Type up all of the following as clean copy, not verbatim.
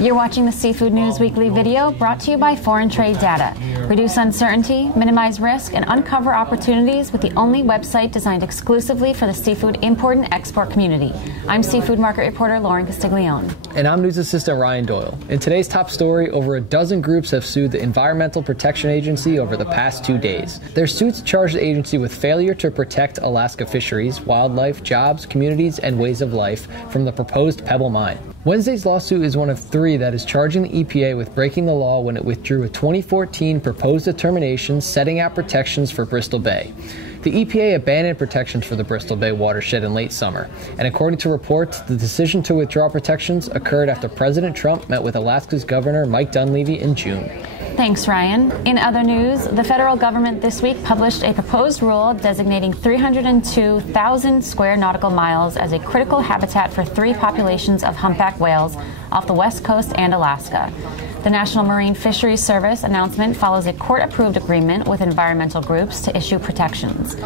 You're watching the Seafood News Weekly video brought to you by Foreign Trade Data. Reduce uncertainty, minimize risk, and uncover opportunities with the only website designed exclusively for the seafood import and export community. I'm seafood market reporter Lauren Castiglione. And I'm news assistant Ryan Doyle. In today's top story, over a dozen groups have sued the Environmental Protection Agency over the past 2 days. Their suits charge the agency with failure to protect Alaska fisheries, wildlife, jobs, communities, and ways of life from the proposed Pebble mine. Wednesday's lawsuit is one of 3 that is charging the EPA with breaking the law when it withdrew a 2014 proposed determination setting out protections for Bristol Bay. The EPA abandoned protections for the Bristol Bay watershed in late summer, and according to reports, the decision to withdraw protections occurred after President Trump met with Alaska's Governor Mike Dunleavy in June. Thanks, Ryan. In other news, the federal government this week published a proposed rule designating 302,000 square nautical miles as a critical habitat for 3 populations of humpback whales off the West Coast and Alaska. The National Marine Fisheries Service announcement follows a court-approved agreement with environmental groups to issue protections.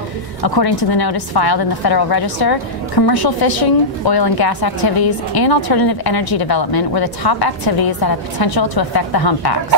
According to the notice filed in the Federal Register, commercial fishing, oil and gas activities, and alternative energy development were the top activities that had potential to affect the humpbacks.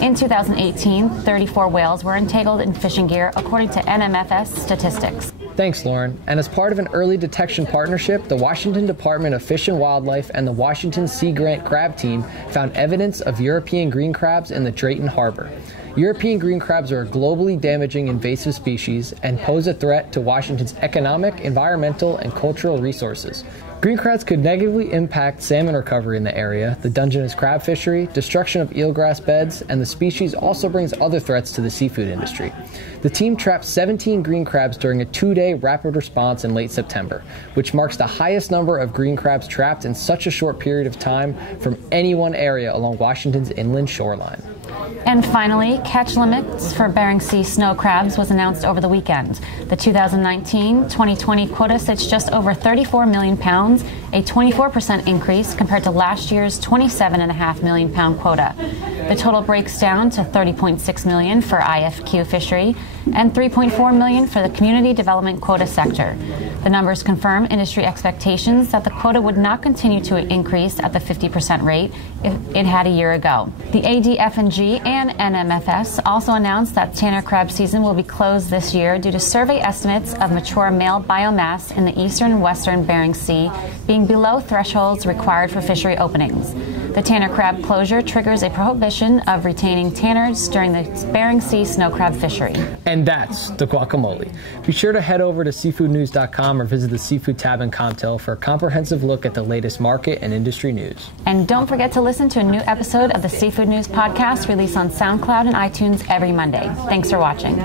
In 2018, 34 whales were entangled in fishing gear, according to NMFS statistics. Thanks, Lauren. And as part of an early detection partnership, the Washington Department of Fish and Wildlife and the Washington Sea Grant Crab Team found evidence of European green crabs in the Drayton Harbor. European green crabs are a globally damaging invasive species and pose a threat to Washington's economic, environmental, and cultural resources. Green crabs could negatively impact salmon recovery in the area, the Dungeness crab fishery, destruction of eelgrass beds, and the species also brings other threats to the seafood industry. The team trapped 17 green crabs during a 2-day rapid response in late September, which marks the highest number of green crabs trapped in such a short period of time from any one area along Washington's inland shoreline. And finally, catch limits for Bering Sea snow crabs was announced over the weekend. The 2019-2020 quota sits just over 34 million pounds, a 24% increase compared to last year's 27.5 million pound quota. The total breaks down to 30.6 million for IFQ fishery and 3.4 million for the community development quota sector. The numbers confirm industry expectations that the quota would not continue to increase at the 50% rate it had a year ago. The ADF&G and NMFS also announced that tanner crab season will be closed this year due to survey estimates of mature male biomass in the eastern and western Bering Sea being below thresholds required for fishery openings. The tanner crab closure triggers a prohibition of retaining tanners during the Bering Sea snow crab fishery. And that's the guacamole. Be sure to head over to seafoodnews.com or visit the Seafood tab in Comtel for a comprehensive look at the latest market and industry news. And don't forget to listen to a new episode of the Seafood News podcast released on SoundCloud and iTunes every Monday. Thanks for watching.